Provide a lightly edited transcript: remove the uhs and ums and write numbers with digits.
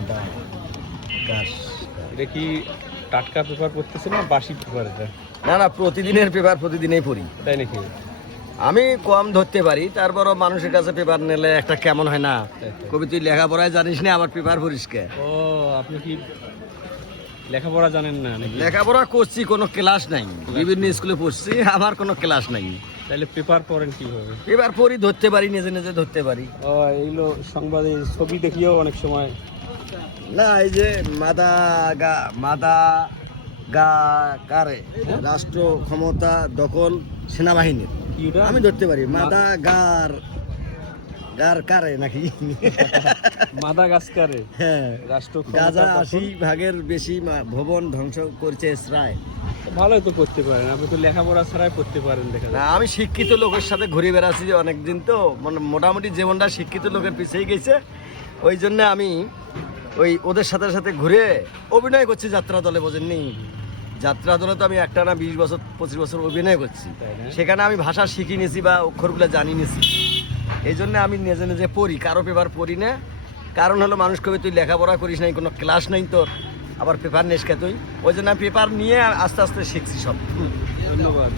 মাদা গাছ। এটা কি টাটকা পেপার পড়তেছেন না বাসি পেপার? এটা না না, প্রতিদিনের পেপার প্রতিদিনই পড়ি। তাই নাকি? আমি কম ধরতে পারি, তারপরও মানুষের কাছে পেপার নিলে একটা কেমন হয় না, কবি তুই লেখাপড়ায় জানিস না আবার পেপার পড়িস কে? ও, আপনি কি লেখাপড়া জানেন না নাকি? লেখাপড়া করছি, কোনো ক্লাস নাই, বিভিন্ন স্কুলে পড়ছি, আমার কোনো ক্লাস নাই। তাহলে পেপার পড়েন কিভাবে? পেপার পড়ি, ধরতে পারি, নিজে নিজে ধরতে পারি। ও, এইগুলো সংবাদে ছবি দেখিও অনেক সময়। না, এই যে মাদা গা কারে রাষ্ট্র ক্ষমতা দখল সেনাবাহিনীর, কি ওটা? আমি ধরতে পারি। মাদা গার গার কারে নাকি মাদাগাস্কারে হ্যাঁ, রাষ্ট্র গাজা ক্ষমতা 80% বেশি ভবন ধ্বংস করছে ইসরায়েল। ভালোই তো পড়তে পারেন, আপনি তো লেখাপড়া ছাড়াই পড়তে পারেন দেখা না, যায়। আমি শিক্ষিত লোকের সাথে ঘুরে বেড়াচ্ছি যে অনেকদিন, তো মানে মোটামুটি জীবনটা শিক্ষিত লোকের পিছিয়ে গেছে, ওই জন্য আমি ওই ওদের সাথে সাথে ঘুরে অভিনয় করছি যাত্রা দলে, বোঝেননি? যাত্রা দলে তো আমি একটা না 20 বছর 25 বছর অভিনয় করছি, তাই না? সেখানে আমি ভাষা শিখে নিয়েছি বা অক্ষরগুলো জানি নিয়েছি। এই জন্য আমি নিজে নিজে পড়ি, কারো পেপার পড়ি না। কারণ হলো মানুষ কবে তুই লেখাপড়া করিস নাই, কোনো ক্লাস নাই তোর, আবার পেপার নেস কে তুই? ওই জন্য আমি পেপার নিয়ে আস্তে আস্তে শিখছি সব। ধন্যবাদ।